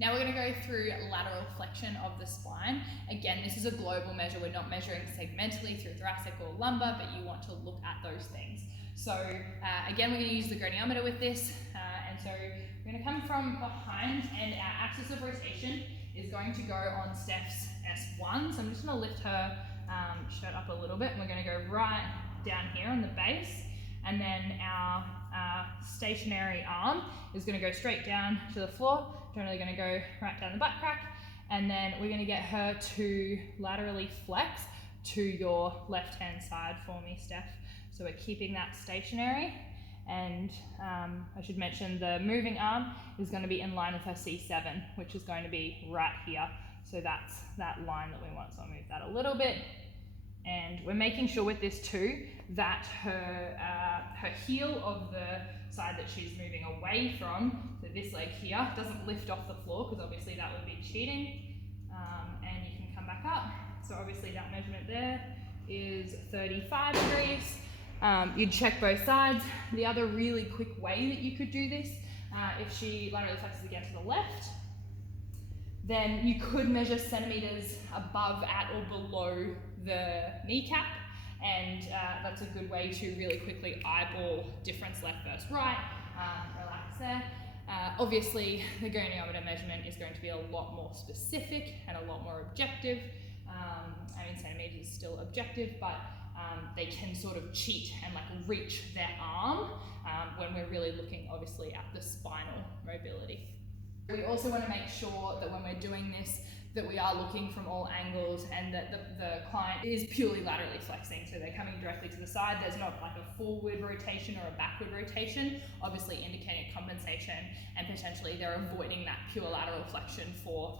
Now we're going to go through lateral flexion of the spine. Again, this is a global measure. We're not measuring segmentally through thoracic or lumbar, but you want to look at those things. So again, we're going to use the goniometer with this. And so we're going to come from behind, and our axis of rotation is going to go on Steph's S1. So I'm just going to lift her shirt up a little bit, and we're going to go right down here on the base. And then our stationary arm is going to go straight down to the floor, generally going to go right down the butt crack, and then we're going to get her to laterally flex to your left-hand side for me, Steph. So we're keeping that stationary, and I should mention the moving arm is going to be in line with her C7, which is going to be right here. So that's that line that we want. So I'll move that a little bit. And we're making sure with this too that her heel of the side that she's moving away from, so this leg here, doesn't lift off the floor, because obviously that would be cheating. And you can come back up. So obviously that measurement there is 35 degrees. You'd check both sides. The other really quick way that you could do this, if she laterally flexes again to the left, then you could measure centimeters above, at, or below the kneecap, and that's a good way to really quickly eyeball difference left versus right. Relax there. Obviously, the goniometer measurement is going to be a lot more specific and a lot more objective. I mean, centimeters is still objective, but they can sort of cheat and like reach their arm when we're really looking obviously at the spinal mobility. We also want to make sure that when we're doing this, that we are looking from all angles, and that the client is purely laterally flexing. So they're coming directly to the side. There's not like a forward rotation or a backward rotation, obviously indicating compensation, and potentially they're avoiding that pure lateral flexion for